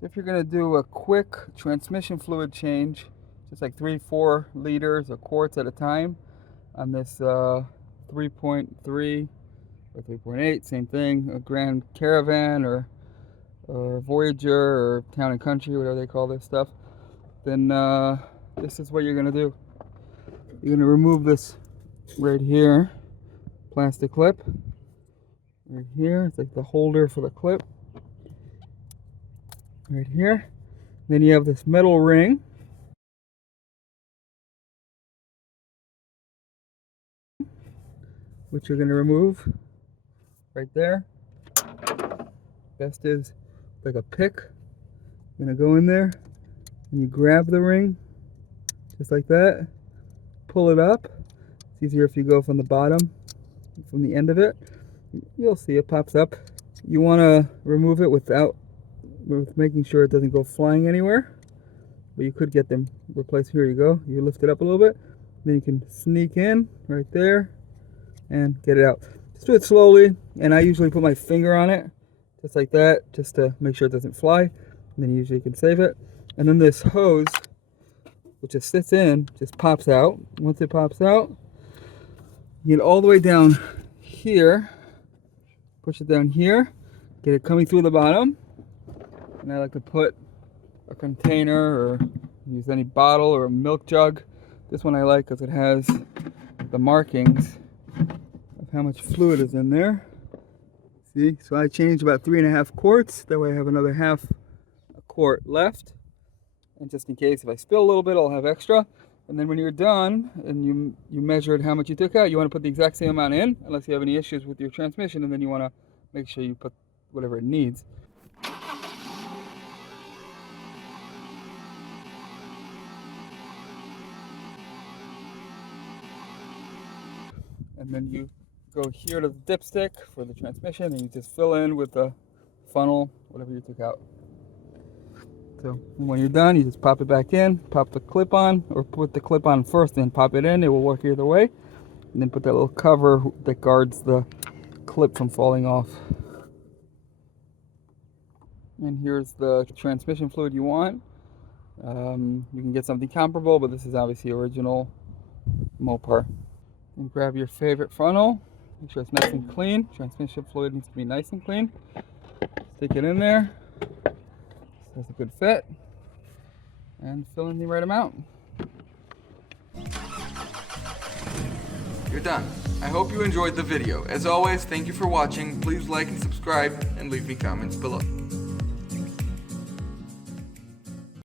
So if you're going to do a quick transmission fluid change, just like 3-4 liters or quarts at a time on this 3.3 or 3.8, same thing, a Grand Caravan or Voyager or Town and Country, whatever they call this stuff, then this is what you're going to do. You're going to remove this right here, plastic clip, right here. It's like the holder for the clip, right here. Then you have this metal ring, which you're going to remove right there. Best is like a pick. You're going to go in there and you grab the ring just like that, pull it up. It's easier if you go from the bottom, from the end of it. You'll see it pops up. You want to remove it with making sure it doesn't go flying anywhere, but you could get them replaced. Here you go. You lift it up a little bit, then you can sneak in right there and get it out. Just do it slowly, and I usually put my finger on it just like that, just to make sure it doesn't fly, and then usually you can save it. And then this hose, which just sits in, just pops out. Once it pops out, you get all the way down here, push it down here, get it coming through the bottom. And I like to put a container or use any bottle or a milk jug. This one I like because it has the markings of how much fluid is in there. See, so I changed about 3.5 quarts. That way I have another half a quart left. And just in case if I spill a little bit, I'll have extra. And then when you're done and you measured how much you took out, you want to put the exact same amount in, unless you have any issues with your transmission, and then you want to make sure you put whatever it needs. And then you go here to the dipstick for the transmission, and you just fill in with the funnel, whatever you took out. So when you're done, you just pop it back in, pop the clip on, or put the clip on first, then pop it in. It will work either way. And then put that little cover that guards the clip from falling off. And here's the transmission fluid you want. You can get something comparable, but this is obviously original Mopar. And grab your favorite funnel. Make sure it's nice and clean. Transmission fluid needs to be nice and clean. Stick it in there. That's a good fit. And fill in the right amount. You're done. I hope you enjoyed the video. As always, thank you for watching. Please like and subscribe and leave me comments below.